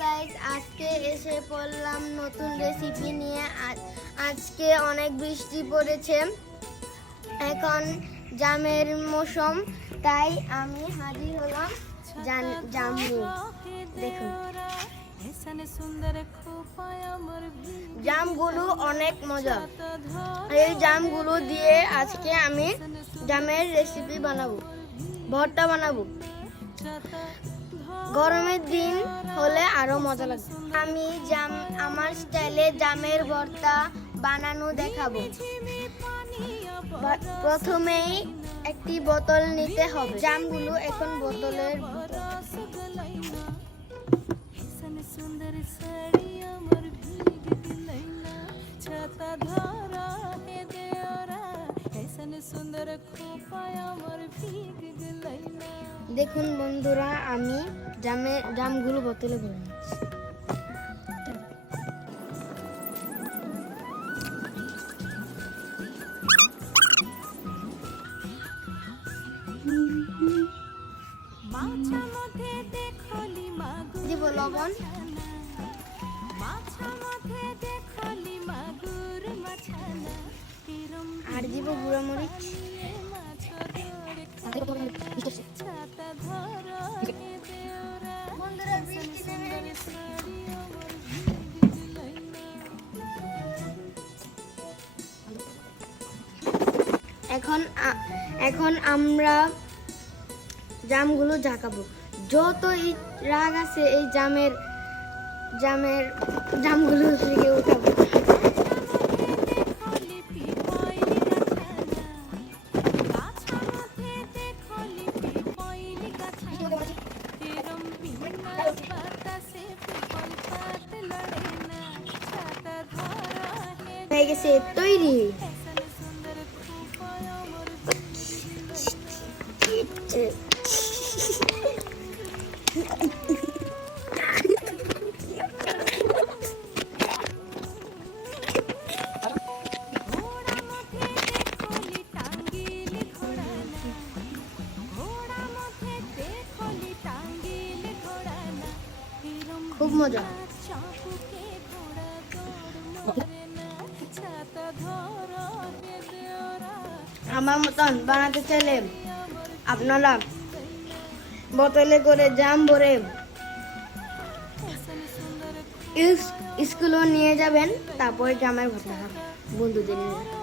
Guys, আজকে এসে পড়লাম নতুন রেসিপি নিয়ে। আজকে অনেক বৃষ্টি পড়েছে, এখন জামের মৌসুম, তাই আমি হাজির হলাম জামু। দেখুন জামগুলো অনেক মজা। এই জামগুলো দিয়ে আজকে আমি জামের রেসিপি বানাবো, ভর্তা বানাবো। গরমের দিন হলে আরো মজা লাগবে। আমি আমার স্টাইলে জামের ভর্তা বানানো দেখাবো। প্রথমেই একটি বোতল নিতে হবে। জামগুলো এখন বোতলের দেখুন বন্ধুরা, আমি জামগুলো বোতলে ভরে নিচ্ছি। দিব লবণ, আর দিব গুঁড়া মরিচ, এখন আমরা জামগুলো ঝাঁকাবো। যত রাগ আছে এই জামগুলো থেকে উঠাবো। হয়ে গেছে তৈরি। খুব মজা। আমার মতন বানাতে চাইলে আপনারা বোতলে করে জাম ভরে স্কুলও নিয়ে যাবেন, তারপরে জামের ভর্তা বন্ধুদের নিয়ে।